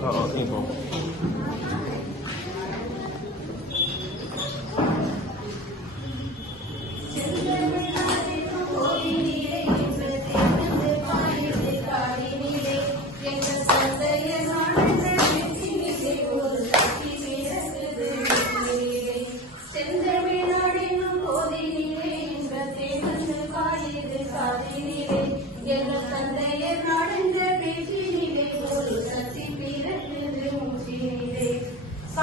啊，镜头。Yes.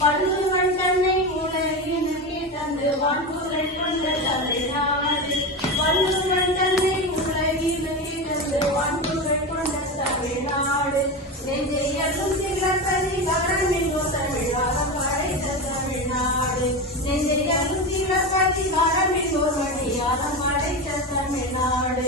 Valluvan தன்னை உலகினுக்கே தந்து வான்புகள் கொண்ட தமிழ்நாடு வள்ளுவன் தன்னை உலகினுக்கே தந்து வான்புகள் கொண்ட தமிழ்நாடு நெஞ்சையலும் சில பதிகாரமில்லோ தமிழாக படைத்த தமிழ்நாடு நெஞ்சையலும் சில பதிகாரமில்லோ மணியாக படைத்த தமிழ்நாடு.